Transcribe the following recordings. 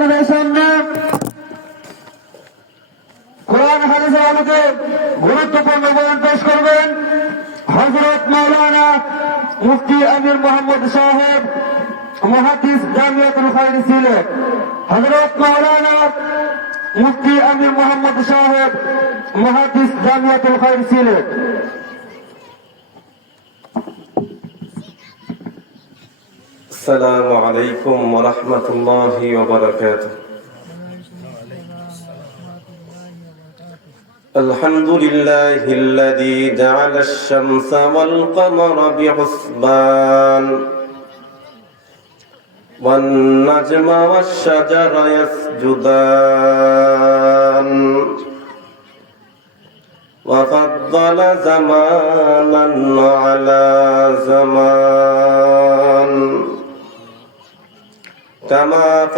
আপনাদের সামনে কোরআন হাদিসের আলোকে গুরুত্বপূর্ণ বয়ান পেশ করবেন হজরত মাওলানা মুফতি আমির মোহাম্মদ সাহেব মহাদিস জামিয়াতুল খাইর সিলেট হজরত মাওলানা মুফতি আমির মোহাম্মদ সাহেব মহাদিস জামিয়াতুল খাইর সিলেট السلام عليكم ورحمة الله وبركاته. الحمد لله الذي جعل الشمس والقمر بحسبان والنجم والشجر يسجدان. وفضل زمانا على زمان.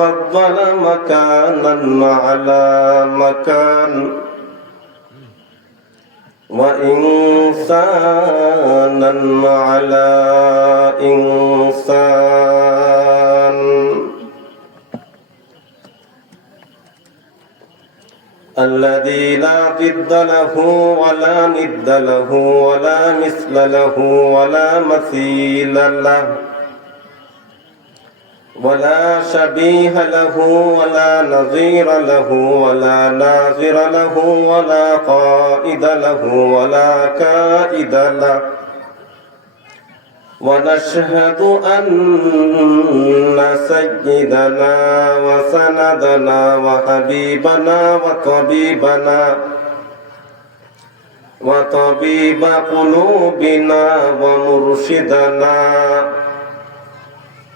كما فضل مكانا على مكان. وإنسانا على إنسان. الذي لا ضد له ولا ند له ولا مثل له ولا مثيل له. ولا شبيه له ولا نظير له ولا ناظر له ولا قائد له ولا كائد له. ونشهد أن سيدنا وسندنا وحبيبنا وطبيبنا وطبيب قلوبنا ومرشدنا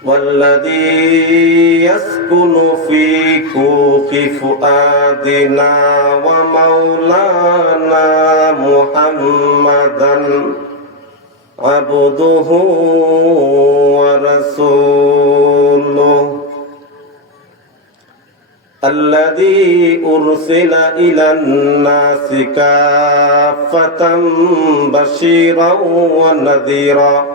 والذي يسكن في كوخ فؤادنا ومولانا محمدا عبده ورسوله. الذي أرسل إلى الناس كافة بشيرا ونذيرا.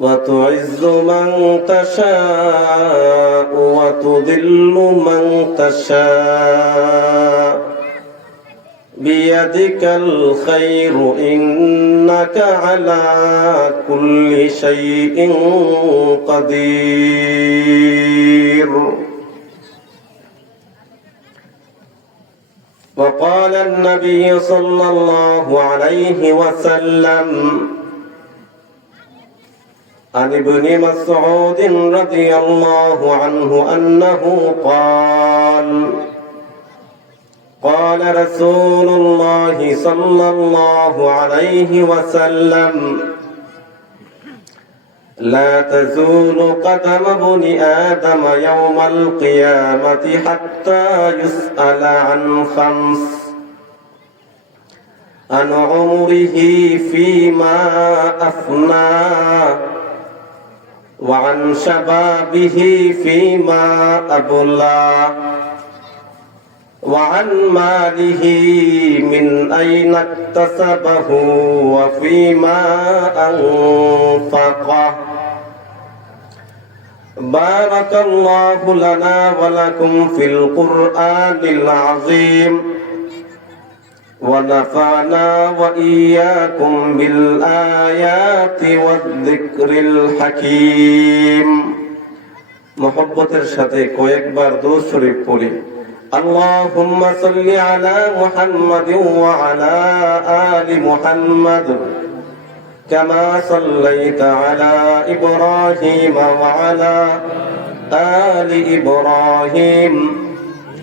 وتعز من تشاء وتذل من تشاء. بيدك الخير إنك على كل شيء قدير. وقال النبي صلى الله عليه وسلم عن ابن مسعود رضي الله عنه أنه قال قال رسول الله صلى الله عليه وسلم لا تزول قدم ابن آدم يوم القيامة حتى يسأل عن خمس عن عمره فيما أفناه وعن شبابه فيما أبلى وعن ماله من أين اكتسبه وفيما أنفقه بارك الله لنا ولكم في القرآن العظيم ونفعنا وإياكم بالآيات والذكر الحكيم محبتر সাথে কয়েকবার দরুদ শরীফ পড়ি اللهم صل على محمد وعلى آل محمد كما صليت على إبراهيم وعلى آل إبراهيم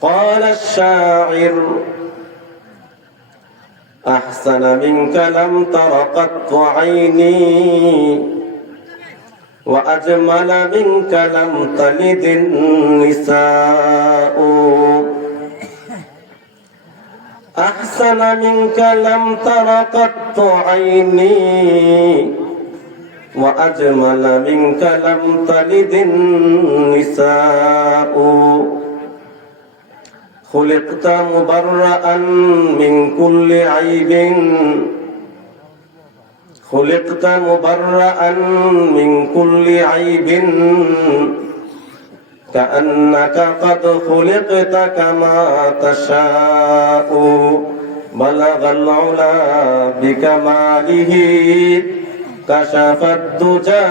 قال الشاعر أحسن منك لم تر قط عيني وأجمل منك لم تلد النساء. أحسن منك لم تر قط عيني وأجمل منك لم تلد النساء. خلقت مبرأ من كل عيب. خلقت مبرأ من كل عيب. كأنك قد خلقت كما تشاء. بلغ العلا بكماله. كشف الدجى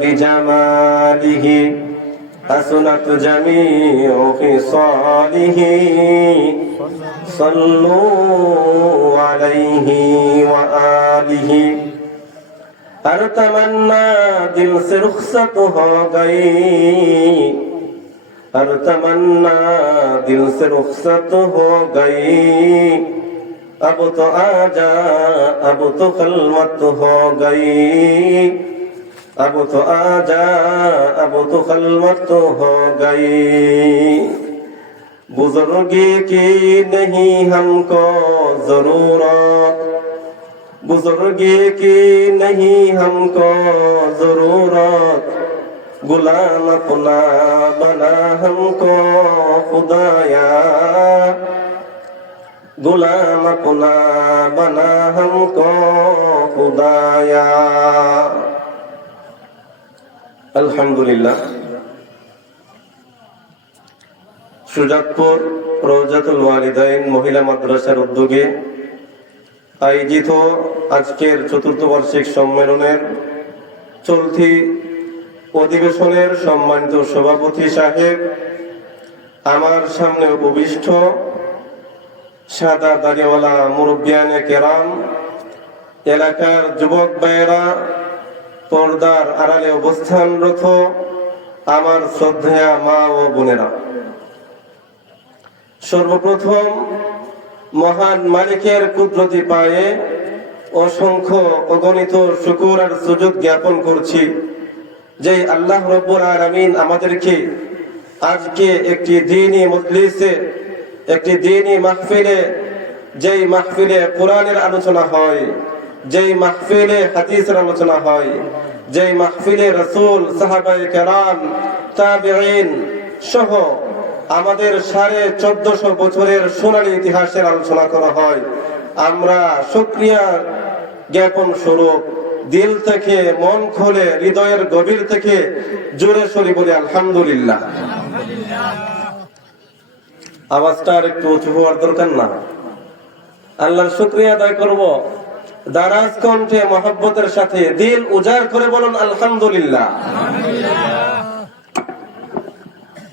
بجماله. حسنت جميع خصاله صلوا عليه وآله ہر تمنا دل سے رخصت ہو گئی ہر تمنا دل سے رخصت ہو گئی اب تو آجا اب تو خلوت ہو گئی ابو تو آجا ابو تو خلوت تو ہو گئی بزرگی کی نہیں ہم کو ضرورت بزرگی کی نہیں ہم کو ضرورت غلام اپنا بنا ہم کو خدایا غلام اپنا بنا ہم کو خدایا আলহামদুলিল্লাহ। সুজাতপুর রোজাতুল ওয়ালিদাইন মহিলা মাদ্রাসার উদ্যোগে আয়োজিত আজকের চতুর্থ বার্ষিক সম্মেলনের চলতি অধিবেশনের সম্মানিত সভাপতি সাহেব, আমার সামনে উপবিষ্ট সাদা দাড়িওয়ালা মুরব্বিয়ানে কেরাম, এলাকার যুবক ভাইয়েরা পর্দার আড়ালে অবস্থানরত আমার শ্রদ্ধা মা ও বোনেরা। সর্বপ্রথম মহান মালিকের কুদরতি পায়ে অসংখ্য অগণিত শুকুর আর সুযোগ জ্ঞাপন করছি, যে আল্লাহ রব্বুল আলামিন আমাদেরকে আজকে একটি দিনই মজলিসে, একটি দিনই মাহফিলে, যেই মাহফিলে কোরআনের আলোচনা হয় যেই মাহফিলে হাদিসের আলোচনা হয়, যেই মাহফিলে রসুল সাহাবাই কেরাম, তাবিঈন সহ আমাদের সাড়ে চোদ্দশো বছরের সোনালী ইতিহাসের আলোচনা করা হয়। আমরা সক্রিয়া জ্ঞাপন স্বরূপ দিল থেকে মন খোলে, হৃদয়ের গভীর থেকে জোরে সরি বলি, আলহামদুলিল্লাহ। আওয়াজটা আর একটু উঁচু হওয়ার দরকার না। আল্লাহর শুক্রিয়া আদায় করব। দারাজ কণ্ঠে মহব্বতের সাথে দিল উজাড় করে বলুন, আলহামদুলিল্লাহ।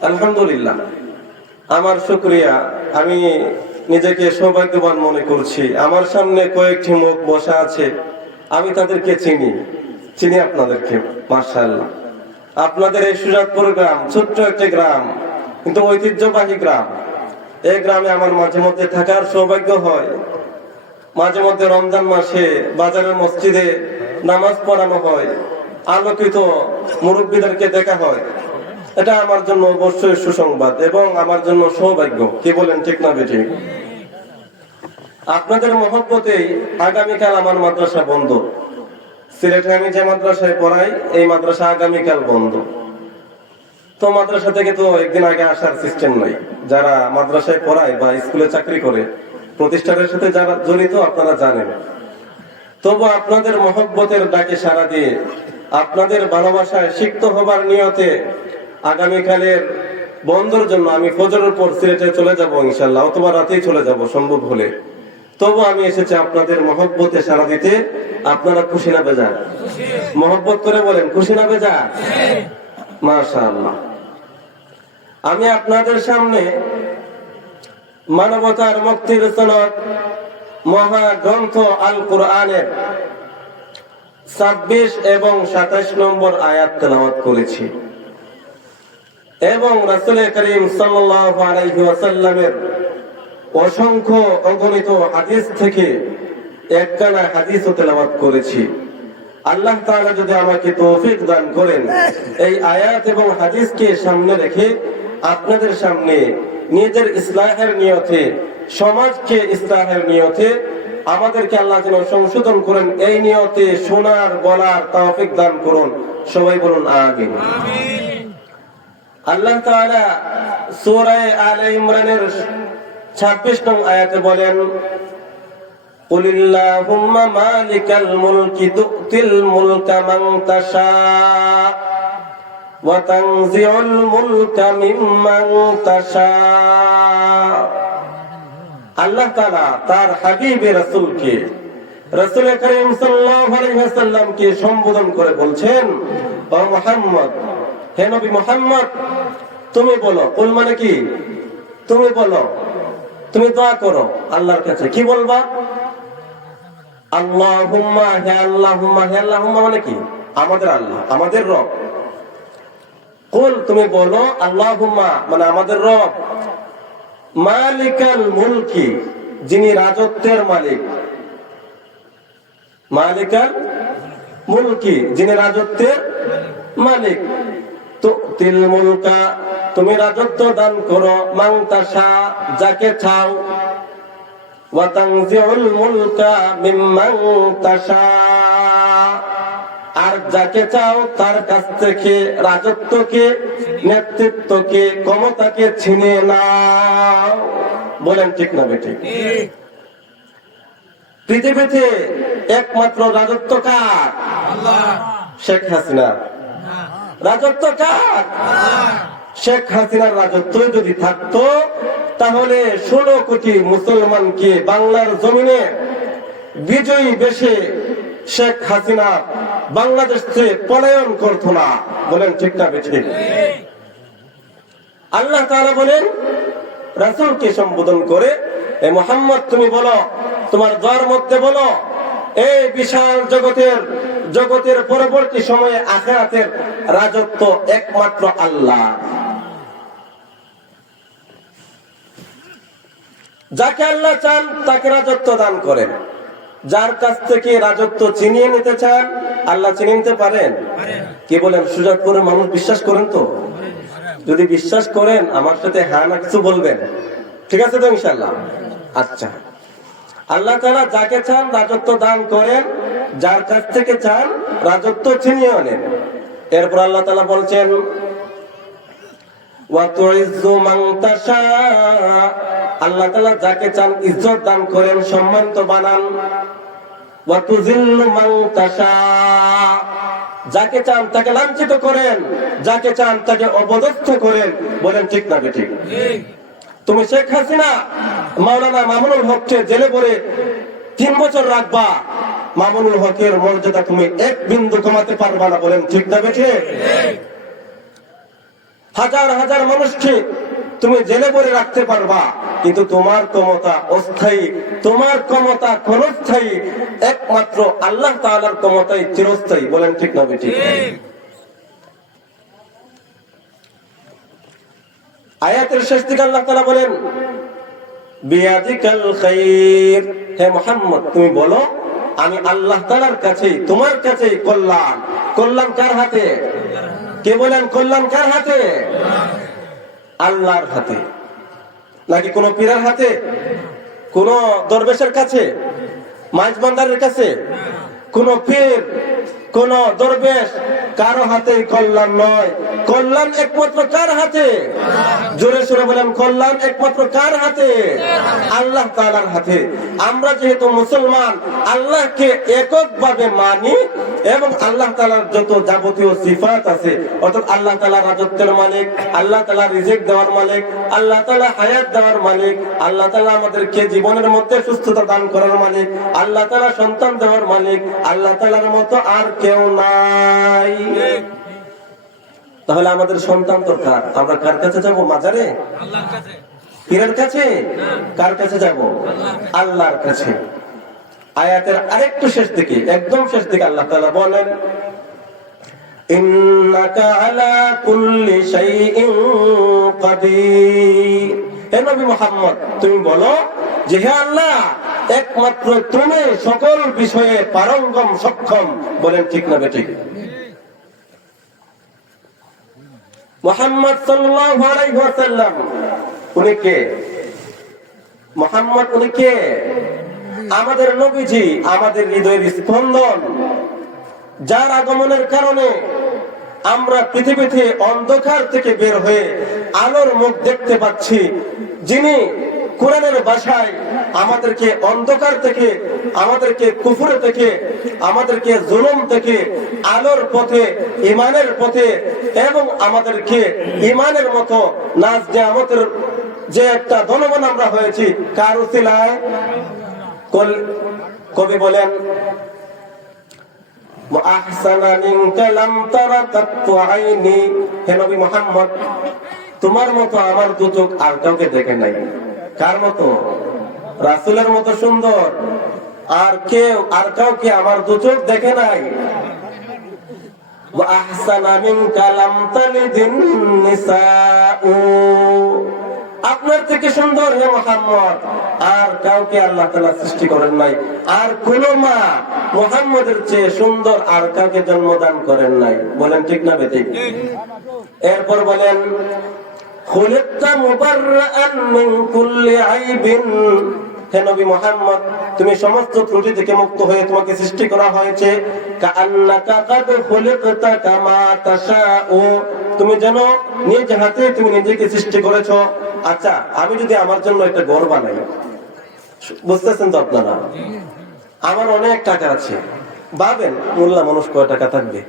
আলহামদুলিল্লাহ। আমার শুক্রিয়া, আমি নিজেকে সৌভাগ্যবান মনে করছি। আমার সামনে কয়েকটি মুখ বসা আছে, আমি তাদেরকে চিনি। চিনি আপনাদেরকে মার্শাল্লাহ আপনাদের এই সুজাতপুর গ্রাম, ছোট্ট একটি গ্রাম, কিন্তু ঐতিহ্যবাহী গ্রাম। এই গ্রামে আমার মাঝে মধ্যে থাকার সৌভাগ্য হয়। মাঝে মধ্যে রমজান মাসে বাজারের মসজিদে নামাজ পড়ানো হয়। আলোকিত মুরব্বীদেরকে দেখা হয়। এটা আমার জন্য অবশ্যই সুসংবাদ এবং আমার জন্য সৌভাগ্য। কি বলেন, ঠিক না বেঠিক? আপনাদের মহব্বতেই আগামীকাল আমার মাদ্রাসা বন্ধ। সিলেটে আমি যে মাদ্রাসায় পড়াই, এই মাদ্রাসা আগামীকাল বন্ধ। তো মাদ্রাসা থেকে তো একদিন আগে আসার সিস্টেম নাই। যারা মাদ্রাসায় পড়ায় বা স্কুলে চাকরি করে প্রতিষ্ঠানের সাথে যারা জড়িত আপনারা জানেন। তবু আপনাদের মহব্বতের ডাকে সাড়া দিয়ে আপনাদের ভালোবাসায় সিক্ত হবার নিয়তে আগামীকালের বন্ধর জন্য আমি ফজরের পর সিলেটে চলে যাব ইনশাল্লাহ অথবা রাতেই চলে যাব, সম্ভব হলে। তবু আমি এসেছি আপনাদের মহব্বতে সাড়া দিতে। আপনারা খুশি না বেজা মহব্বত করে বলেন, খুশি না বেজা মাশাআল্লাহ। আমি আপনাদের সামনে মানবতার মুক্তির সনদ মহাগ্রন্থ আল কোরআনের ছাব্বিশ এবং সাতাশ নম্বর আয়াত তেলাওয়াত করেছি। এবং রাসুল করিম সাল্লাল্লাহু অসংখ্য অগণিত হাদিস থেকে একখানা হাদিসও তেলাওয়াত করেছি। আল্লাহ তাআলা যদি আমাকে তৌফিক দান করেন, এই আয়াত এবং হাদিসকে সামনে রেখে আপনাদের সামনে নিজের ইসলাহের নিয়তে সমাজকে ইসলাহের নিয়তে আমাদেরকে আল্লাহ যেন সংশোধন করেন এই নিয়তে শোনার বলার তৌফিক দান করুন সবাই বলুন আমিন আল্লাহ তাআলা সূরা আলে ইমরানের 26 নং আয়াতে বলেন قل اللهم مالك الملك تؤتي الملك من تشاء وتنزع الملك ممن تشاء আল্লাহ তাআলা তার হাবিবে রাসূলকে রাসূল করিম সাল্লাল্লাহু আলাইহি ওয়াসাল্লামকে সম্বোধন করে বলছেন ও মুহাম্মদ হে নবী মুহাম্মদ তুমি বলো কুল মানে কি তুমি বলো তুমি দোয়া করো আল্লাহর কাছে কি বলবা আল্লাহুম্মা হে আল্লাহুম্মা হে আল্লাহুম্মা মানে কি আমাদের আল্লাহ আমাদের রব কুল, তুমি বলো, আল্লাহুম্মা মানে আমাদের রব। মালিকাল মুলকি, যিনি রাজত্বের মালিক। মালিকাল মুলকি, যিনি রাজত্বের মালিক। তো, তিল মুলকা, তুমি রাজত্ব দান করো মাংতাসা যাকে চাও। ওয়াতানজিউল মুলকা মিম্মান তাশা। আর যাকে চাও তার কাছ থেকে রাজত্বকে, নেতৃত্বকে, ক্ষমতাকে ছিনে নাও। বলেন ঠিক না বেঠিক পৃথিবীতে একমাত্র রাজত্ব কার? শেখ হাসিনা। রাজত্ব কার? শেখ হাসিনার রাজত্ব যদি থাকতো, তাহলে ষোলো কোটি মুসলমানকে বাংলার জমিনে বিজয়ী বেশে শেখ হাসিনা বাংলাদেশ পলায়ন করতো না। বলেন ঠিক না বেঠিক। আল্লাহ তাআলা বলেন, রাসূলকে সম্বোধন করে, এ মোহাম্মদ, তুমি বলো, তোমার দর মধ্যে বলো, এই বিশাল জগতের জগতের পরবর্তী সময়ে আখেরাতের রাজত্ব একমাত্র আল্লাহ। যাকে আল্লাহ চান, তাকে রাজত্ব দান করেন। যার কাছ থেকে রাজত্ব চিনিয়ে নিতে চান, আল্লাহ চিনিয়ে নিতে পারেন। কি বলেন সুজাতপুরের মানুষ বিশ্বাস করেন তো? যদি বিশ্বাস করেন, আমার সাথে হ্যাঁ না কিছু বলবেন। ঠিক আছে তো ইনশাল্লাহ আচ্ছা। আল্লাহ তারা যাকে চান রাজত্ব দান করেন, যার কাছ থেকে চান রাজত্ব চিনিয়ে আনেন। এরপর আল্লাহ তালা বলছেন আল্লাহ তালা যাকে চান ইজ্জত দান করেন সম্মান তো বানান। যাকে চান তাকে লাঞ্ছিত করেন, যাকে চান তাকে অবদস্থ করেন। বলেন ঠিক না ঠিক? তুমি শেখ হাসিনা, মাওলানা মামুনুল হককে জেলে পড়ে তিন বছর রাখবা। মামুনুল হকের মর্যাদা তুমি এক বিন্দু কমাতে পারবা না, বলেন ঠিক না বেঠে হাজার হাজার মানুষকে তুমি জেলে পড়ে রাখতে পারবা। কিন্তু তোমার ক্ষমতা অস্থায়ী, তোমার ক্ষমতা ক্ষণস্থায়ী, একমাত্র আল্লাহ তাআলার ক্ষমতাই চিরস্থায়ী। বলেন ঠিক না বেঠিক আয়াতের শেষ দিকে আল্লাহ তাআলা বলেন তুমি বলো, আমি আল্লাহ তাআলার কাছে তোমার কাছে কল্যাণ। কল্যাণ কার হাতে? কে বলেন কল্যাণ কার হাতে? আল্লাহর হাতে। নাকি কোন পীরার হাতে? কোন দরবেশের কাছে? মাইজ বান্দারের কাছে? কোন পীর কোন দরবেশ কারও হাতে কল্যাণ নয়। কল্যাণ একমাত্র কার হাতে? জোরে সোরে বলেন, কল্যাণ একমাত্র কার হাতে? আল্লাহ তাআলার হাতে। আমরা যেহেতু মুসলমান, আল্লাহকে এককভাবে মানি এবং আল্লাহ তাআলার যত যাবতীয় সিফাত আছে, অর্থাৎ আল্লাহ তাআলা রাজত্বের মালিক, আল্লাহ তাআলা রিজিক দেওয়ার মালিক, আল্লাহ তাআলা হায়াত দেওয়ার মালিক, আল্লাহ তাআলা আমাদেরকে জীবনের মধ্যে সুস্থতা দান করার মালিক, আল্লাহ তাআলা সন্তান দেওয়ার মালিক, আল্লাহ তাআলার মতো আর কেউ নাই। তাহলে আমাদের সন্তান দরকার। আমরা কার কাছে যাব? মাজারে? পীরের কাছে? কার কাছে যাব? আল্লাহর কাছে। আয়াতের আরেকটু শেষ দিকে, একদম শেষ দিকে আল্লাহ তাআলা বলেন, ইন্নাকা আলা কুল্লি শাইইন কাদির। তুমি বলো যে হে আল্লাহ, একমাত্র তুমি সকল বিষয়ে পারঙ্গম সক্ষম বলেন ঠিক না বেঠিক? মোহাম্মদ সাল্লাল্লাহু আলাইহি ওয়াসাল্লাম, উনি কে? মোহাম্মদ উনি কে? আমাদের নবীজি, আমাদের হৃদয়ের স্পন্দন। যার আগমনের কারণে আমরা পৃথিবীতে অন্ধকার থেকে বের হয়ে আলোর মুখ দেখতে পাচ্ছি। যিনি কোরআনের বাসায় আমাদেরকে অন্ধকার থেকে, আমাদেরকে কুফুর থেকে, আমাদেরকে জুলুম থেকে, আলোর পথে ইমানের পথে এবং আমাদেরকে ইমানের মতো নাচ যে আমাদের যে একটা ধনবান আমরা হয়েছি, কার উচিলায় কবি বলেন আহসানা মিনকা লাম তারা তত্ত্ব আইনি। হে নবী মোহাম্মদ তোমার মতো আমার দু চোখ আর কাউকে দেখে নাই। কার মতো? রাসুলের মতো সুন্দর। আর কেউ, আর কাউকে আমার দু চোখ দেখে নাই। আপনার থেকে সুন্দর হে মোহাম্মদ। আর কাউকে আল্লাহ তালা সৃষ্টি করেন নাই। আর কোন মা মোহাম্মদের চেয়ে সুন্দর আর কাউকে জন্মদান করেন নাই। বলেন ঠিক না বেঠিক? এরপর বলেন তুমি সমস্ত ত্রুটি থেকে মুক্ত হয়ে তোমাকে সৃষ্টি করা হয়েছে। তুমি যেন নিজ হাতে তুমি নিজেকে সৃষ্টি করেছ। আচ্ছা আমি যদি আমার জন্য একটা ঘর বানাই, বুঝতেছেন তো আপনারা? আমার অনেক টাকা আছে। ভাবেন, মোল্লা মানুষ কয় টাকা থাকবে?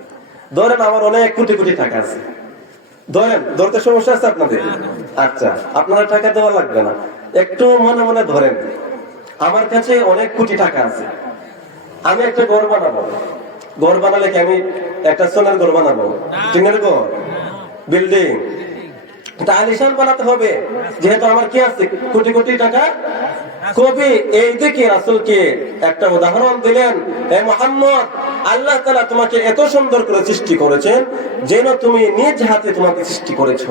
ধরেন আমার অনেক কোটি কোটি টাকা আছে। ধরেন ধরতে সমস্যা আছে আপনাদের? আচ্ছা আপনারা টাকা দেওয়া লাগবে না। একটু মনে মনে ধরেন আমার কাছে অনেক কোটি টাকা আছে। আমি একটা ঘর বানাবো। ঘর বানালে কি আমি একটা সোনার ঘর বানাবো? টিনের ঘর? বিল্ডিং? এটা বানাতে হবে। যেহেতু আমার কি আছে? কোটি কোটি টাকা। কবি, এই দিকে একটা উদাহরণ দিলেন। হে মোহাম্মদ, আল্লাহ তালা তোমাকে এত সুন্দর করে সৃষ্টি করেছেন, যেন তুমি নিজ হাতে তোমাকে সৃষ্টি করেছ।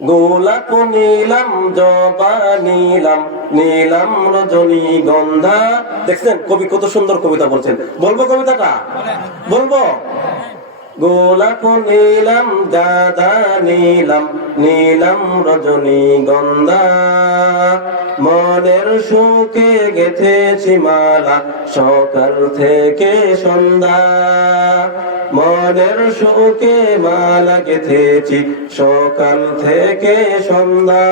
গোলাপ নীলাম, জবা নীলাম নীলাম রজনী গন্ধা। দেখছেন, কবি কত সুন্দর কবিতা বলছেন। বলব কবিতাটা? বলব? গোলাপ নীলাম, দাদা নীলাম নীলাম রজনী গন্ধা। মনের সুখে গেথেছি মালা, সকাল থেকে সন্ধ্যা। মনের সুখে মালা গেথেছি, সকাল থেকে সন্ধ্যা।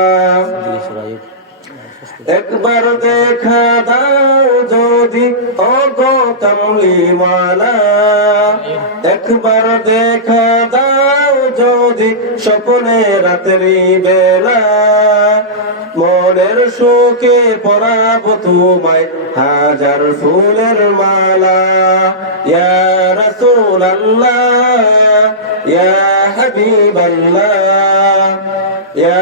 একবার দেখা দাও যদি অগো কামলিওয়ালা। একবার দেখা দাও যদি স্বপ্নে রাত্রি বেলা মনের শোকে পরাব তোমায় হাজার ফুলের মালা। ইয়া রাসূল আল্লাহ ইয়া হাবিব আল্লাহ ইয়া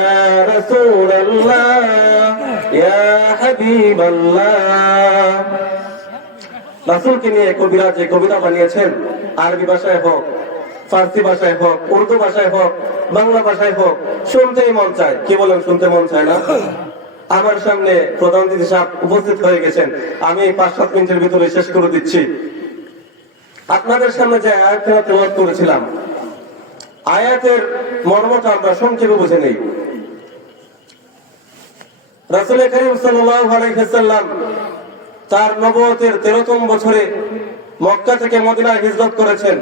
নিয়ে কবিরা যে কবিতা বানিয়েছেন, আরবি ভাষায় হোক ফার্সি ভাষায় হোক, উর্দু ভাষায় হোক, বাংলা ভাষায় হোক, শুনতেই মন চায়। কি বলেন, শুনতে মন চায় না? আমার সামনে প্রধান অতিথি সাহেব উপস্থিত হয়ে গেছেন। আমি এই পাঁচ, সাত মিনিটের ভিতরে শেষ করে দিচ্ছি। আপনাদের সামনে যে আয়াতটা তেলাওয়াত করেছিলাম, আয়াতের মর্মটা আমরা সংক্ষেপে বুঝে নেই। রাসূল করিম ওয়াসাল্লাম তার নবুয়তের 13তম বছরে মক্কা থেকে মদিনায় হিজরত করেছেন।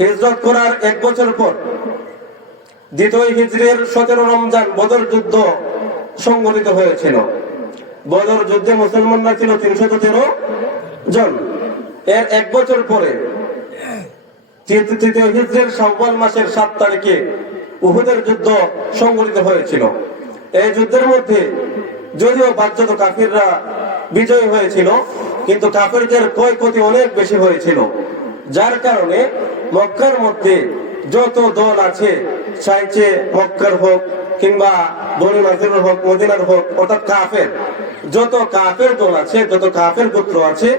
হিজরত করার এক বছর পর দ্বিতীয় হিজরের সতেরো রমজান বদর যুদ্ধ সংগঠিত হয়েছিল। বদর যুদ্ধে মুসলমানরা ছিল তিনশত তেরো জন। এর এক বছর পরে তৃতীয় হিজরের শাওয়াল মাসের সাত তারিখে উহুদের যুদ্ধ সংগঠিত হয়েছিল। এই যুদ্ধের মধ্যে যদিও বাধ্যত কাফিররা বিজয়ী হয়েছিল, কিন্তু কাফিরদের ক্ষয়ক্ষতি অনেক বেশি হয়েছিল, যার কারণে মক্কার মধ্যে যত দল আছে, চাইছে মক্কার হোক কিংবা বনি হোক, মদিনার হোক, অর্থাৎ কাফের, যত কাফের দল আছে, যত কাফের গোত্র আছে,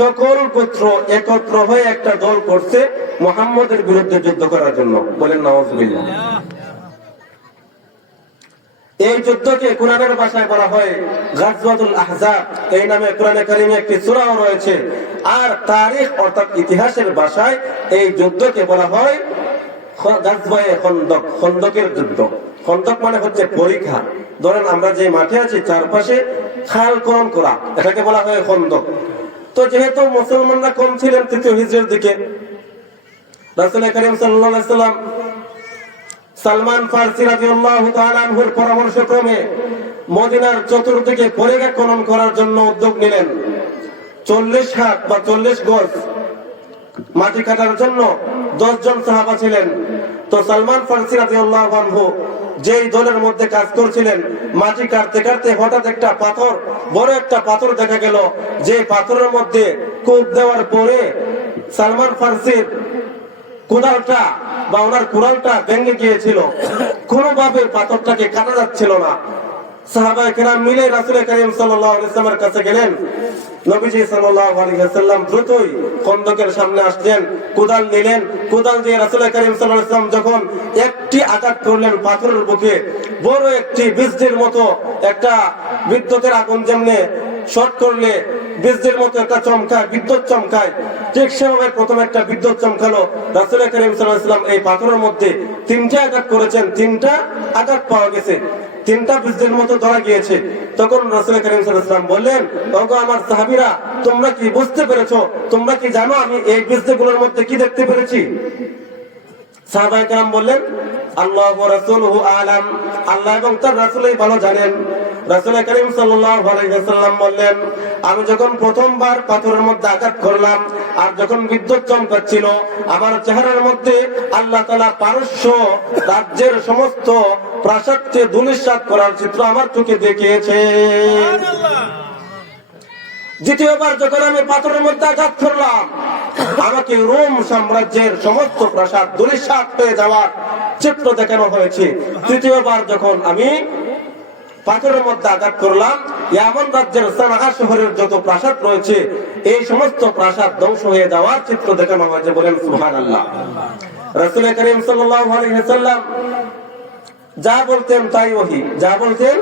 সকল গোত্র একত্র হয়ে একটা দল করছে মোহাম্মদের বিরুদ্ধে যুদ্ধ করার জন্য। বলেন নওয়াজ এই যুদ্ধকে কোরআনের ভাষায় বলা হয় গাজওয়াতুল আহজাব। এই নামে কোরআনে কারিমে একটি সূরাও রয়েছে। আর তারিখ অর্থাৎ ইতিহাসের ভাষায় এই যুদ্ধকে বলা হয় খন্দক। খন্দকের যুদ্ধ। খন্দক মানে হচ্ছে পরীক্ষা। ধরেন আমরা যে মাঠে আছি, চারপাশে খাল করণ করা। এটাকে বলা হয় খন্দক। তো যেহেতু মুসলমানরা কম ছিলেন তৃতীয় হিজরের দিকে রাসূল করিম সাল্লাল্লাহু সালমান ফার্সি রাদিয়াল্লাহু তাআলা আনহুর পরামর্শ ক্রমে মদিনার চতুর্দিকে পরিখা খনন করার জন্য উদ্যোগ নিলেন। চল্লিশ হাত বা চল্লিশ গজ মাটি কাটার জন্য দশ জন সাহাবা ছিলেন। তো সালমান ফার্সি রাদিয়াল্লাহু আনহু যেই দলের মধ্যে কাজ করছিলেন, মাটি কাটতে কাটতে হঠাৎ একটা পাথর, বড় একটা পাথর দেখা গেল। যে পাথরের মধ্যে কূপ দেওয়ার পরে সালমান ফার্সির কোদালটা বা ওনার কোরালটা ভেঙে গিয়েছিল। কোনোভাবে পাথরটাকে কাটা যাচ্ছিল না। সামনে কোদাল কোদাল দিয়ে আঘাত করলেন পাথরের বড় একটি বৃষ্টির মতো একটা বিদ্যুতের আগুন যেমনে শর্ট করলে বীজের মতো একটা চমকায়, বিদ্যুৎ চমকায়। ঠিক সেভাবে প্রথম একটা বিদ্যুৎ চমকালো। রাসুল করিম সাল্লাম এই পাথরের মধ্যে তিনটা আঘাত করেছেন, তিনটা আঘাত পাওয়া গেছে। তিনটা বীজের মতো ধরা গিয়েছে। তখন রসুল করিম সাল্লাম বললেন, ওগো আমার সাহাবিরা, তোমরা কি বুঝতে পেরেছ? তোমরা কি জানো আমি এই বীজগুলোর মধ্যে কি দেখতে পেরেছি? সাহাবায়ে কেরাম বললেন আল্লাহ আল্লাহ এবং ভালো আমি যখন প্রথমবার পাথরের মধ্যে আঘাত করলাম আর যখন বিদ্যুৎ চমকাচ্ছিল, আমার চেহারার মধ্যে আল্লাহ তাআলা পারস্য রাজ্যের সমস্ত প্রাসাদকে ধূলিসাৎ করার চিত্র আমার চোখে দেখিয়েছেন দ্বিতীয়বার যখন আমি পাথরের মধ্যে আঘাত করলাম, আমাকে রোম সাম্রাজ্যের সমস্ত প্রাসাদ দুলিশাত হয়ে যাওয়ার চিত্র দেখানো হয়েছে। তৃতীয়বার যখন আমি পাথরের মধ্যে আঘাত করলাম এমন রাজ্যের সানাহা শহরের যত প্রাসাদ রয়েছে, এই সমস্ত প্রাসাদ ধ্বংস হয়ে যাওয়ার চিত্র দেখানো হয়েছে বলেন সুহান আল্লাহ রসুল করিম ওয়াসাল্লাম যা বলতেন তাই ওহি। যা বলতেন,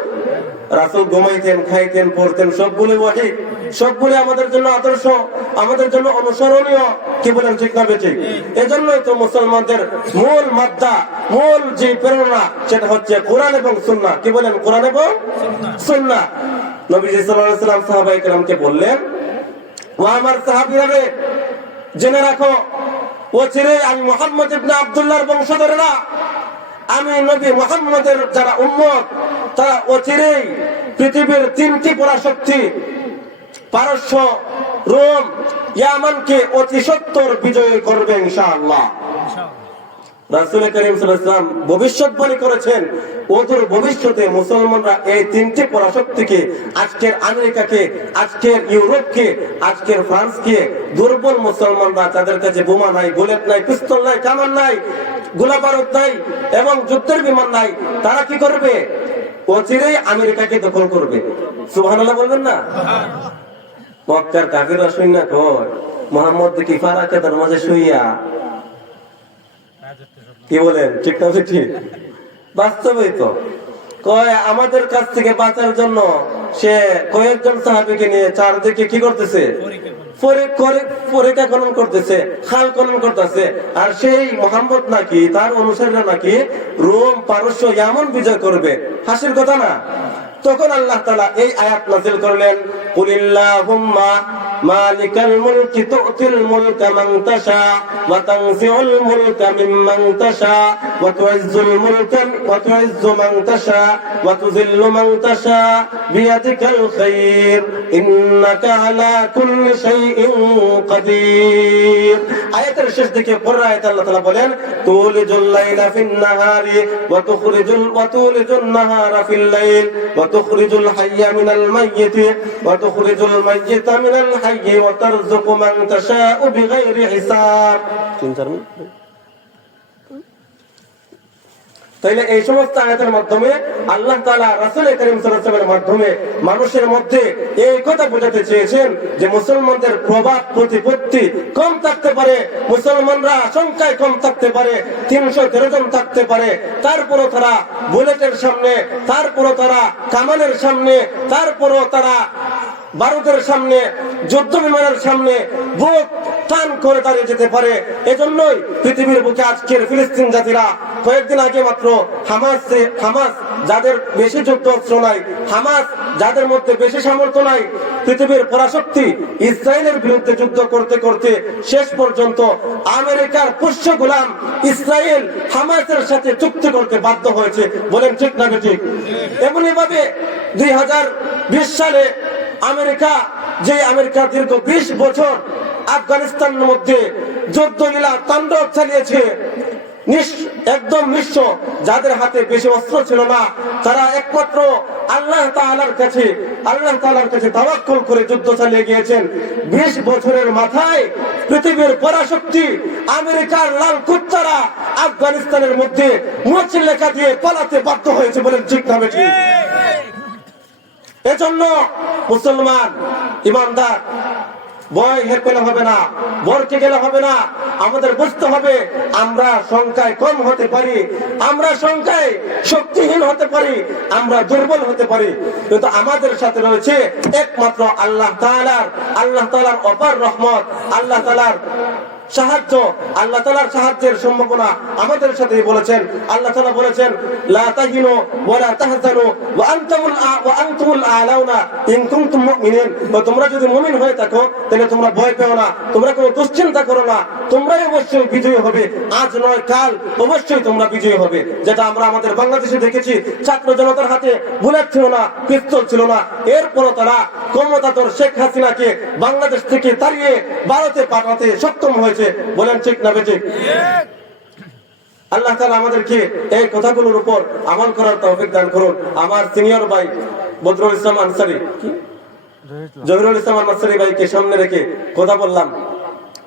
রাসূল ঘুমাইতেন, খাইতেন, পড়তেন সবগুলি ওহি। সবগুলি আমাদের জন্য আদর্শ, আমাদের জন্য অনুসরণীয়, কি বলেন ঠিক না বেঠিক? এজন্যই তো মুসলমানদের মূল মাদ্দা, মূল যে প্রেরণা, সেটা হচ্ছে কোরআন এবং সুন্নাহ কি বলেন কোরআন এবং নবীজি সাল্লাল্লাহু আলাইহি বললেন ও আমার সাহাবীরা জেনে রাখো, ও চিরে আমি মোহাম্মদ ইবনে আব্দুল্লাহর বংশধরেরা। আমি নবী মোহাম্মদের যারা উম্মত, তারা অচিরেই পৃথিবীর তিনটি পরাশক্তি পারস্য রোম ইয়ামানকে অতি সত্তর বিজয় করবে ইনশাআল্লাহ। রাসূল করিম ভবিষ্যৎবাণী করেছেন ওদের ভবিষ্যতে মুসলমানরা এই তিনটি পরাশক্তিকে আজকের আমেরিকাকে আজকের ইউরোপকে আজকের ফ্রান্সকে দুর্বল মুসলমানরা তাদের কাছে বোমা নাই বুলেট নাই পিস্তল নাই কামান নাই গোলা বারুদ নাই এবং যুদ্ধের বিমান নাই তারা কি করবে? অচিরেই আমেরিকাকে দখল করবে। সুবহানাল্লাহ বলবেন না? মক্কার কাফিররা শুন না কয় মোহাম্মদ কি ফারাকাদের মাঝে শুইয়া। কি বলেন, ঠিক না ঠিক বাস্তবেই তো। কয়, আমাদের কাছ থেকে বাঁচার জন্য সে কয়েকজন সাহাবিকে নিয়ে চারদিকে কি করতেছে? করতেছে করতেছে। আর সেই মোহাম্মদ নাকি, তার অনুসারীরা নাকি রোম পারস্য এমন বিজয় করবে। হাসির কথা না? তখন আল্লাহ তালা এই আয়াত নাজিল করলেন কুলিল্লাহুম্মা মালিকাল মুলকি তুতিল وتعز الملك وتعز من تشاء وتذل من تشاء بيدك الخير إنك على كل شيء قدير আয়াতের শেষ দিকে পরের আয়াতে আল্লাহ তাআলা বলেন তুলিজুল লাইলা ফিন নাহারি ওয়া তুখরিজুল ওয়া তুলিজুন নাহারা ফিল লাইল ওয়া তুখরিজুল হাইয়া মিনাল মাইয়িতি ওয়া তুখরিজুল মাইয়িতা মিনাল হাইয়ি ওয়া তারযুকু মান তাশাউ বিগাইরি হিসাব তিন চার মিনিট তাইলে এই সমস্ত আয়াতের মাধ্যমে আল্লাহ তাআলা রাসূল করিম সাল্লাল্লাহু মাধ্যমে মানুষের মধ্যে এই কথা বোঝাতে চেয়েছেন যে মুসলমানদের প্রভাব প্রতিপত্তি কম থাকতে পারে, মুসলমানরা সংখ্যায় কম থাকতে পারে, তিনশো তেরো জন থাকতে পারে, তারপরও তারা বুলেটের সামনে, তারপরও তারা কামানের সামনে, তারপরও তারা ভারতের সামনে, যুদ্ধ বিমানের সামনে বুক টান করে দাঁড়িয়ে যেতে পারে। এজন্যই পৃথিবীর বুকে আজকের ফিলিস্তিন জাতিরা কয়েকদিন আগে মাত্র হামাস হামাস যাদের বেশি যুদ্ধ অস্ত্র নাই, হামাস যাদের মধ্যে বেশি সামর্থ্য নাই, পৃথিবীর পরাশক্তি ইসরায়েলের বিরুদ্ধে যুদ্ধ করতে করতে শেষ পর্যন্ত আমেরিকার পুষ্য গোলাম ইসরায়েল হামাসের সাথে চুক্তি করতে বাধ্য হয়েছে। বলেন ঠিক না ঠিক? এমনি ভাবে দুই সালে আমেরিকা, যে আমেরিকা দীর্ঘ বিশ বছর আফগানিস্তানের মধ্যে যুদ্ধ লীলা, তাণ্ডব চালিয়েছে একদম নিঃস্ব, যাদের হাতে বেশি অস্ত্র ছিল না, তারা একমাত্র আল্লাহ তাআলার কাছে, আল্লাহ তাআলার কাছে তাওয়াক্কুল করে যুদ্ধ চালিয়ে গিয়েছেন বিশ বছরের মাথায় পৃথিবীর পরাশক্তি, আমেরিকার লাল কুত্তারা আফগানিস্তানের মধ্যে মুচ লেখা দিয়ে পালাতে বাধ্য হয়েছে বলে ঠিক না? এজন্য মুসলমান, ইমানদার, ভয় হের পেলে হবে না বরকে গেলে হবে না, আমাদের বুঝতে হবে আমরা সংখ্যায় কম হতে পারি, আমরা সংখ্যায় শক্তিহীন হতে পারি, আমরা দুর্বল হতে পারি। কিন্তু আমাদের সাথে রয়েছে একমাত্র আল্লাহ তাআলার আল্লাহ তাআলার অপার রহমত, আল্লাহ তাআলার সাহায্য, আল্লাহ তালার সাহায্যের সম্ভাবনা আমাদের সাথে বলেছেন। আল্লাহ তালা বলেছেন তোমরা যদি হয়ে থাকো, তাহলে তোমরা ভয় পেও না, তোমরা কোনো দুশ্চিন্তা করো না, তোমরাই অবশ্যই হবে। আজ নয়, কাল অবশ্যই তোমরা বিজয়ী হবে। যেটা আমরা আমাদের বাংলাদেশে দেখেছি, ছাত্র জনতার হাতে বুলেট ছিল না, পিস্তল ছিল না। এরপরও তারা ক্ষমতাধর শেখ হাসিনাকে বাংলাদেশ থেকে তাড়িয়ে ভারতে পাঠাতে সক্ষম হয়েছে। বলেন ঠিক না বেঠিক। আল্লাহ তালা আমাদেরকে এই কথাগুলোর উপর আমল করার তৌফিক দান করুন। আমার সিনিয়র ভাই বদরুল ইসলাম আনসারি। জহিরুল ইসলাম আনসারি ভাইকে সামনে রেখে কথা বললাম।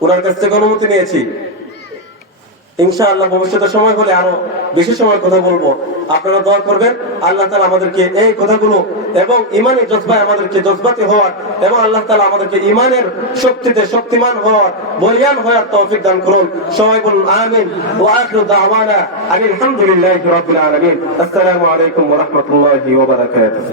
ওনার কাছ থেকে অনুমতি নিয়েছি। ইনশাআল্লাহ ভবিষ্যতে সময় হলে আরও বেশি সময় কথা বলব। আপনারা দোয়া করবেন, আল্লাহ তাআলা আমাদেরকে এই কথাগুলো এবং ইমানের জজবায় আমাদেরকে জজবাতি হওয়ার এবং আল্লাহ তাআলা আমাদেরকে ইমানের শক্তিতে শক্তিমান হওয়ার, বলিয়ান হওয়ার তৌফিক দান করুন। সবাই বলুন, আমিন। ওয়া আখিরু দাওয়ানা আলহামদুলিল্লাহি রাব্বিল আলামিন। আসসালামু আলাইকুম ওয়া রাহমাতুল্লাহি ওয়া বারাকাতুহু।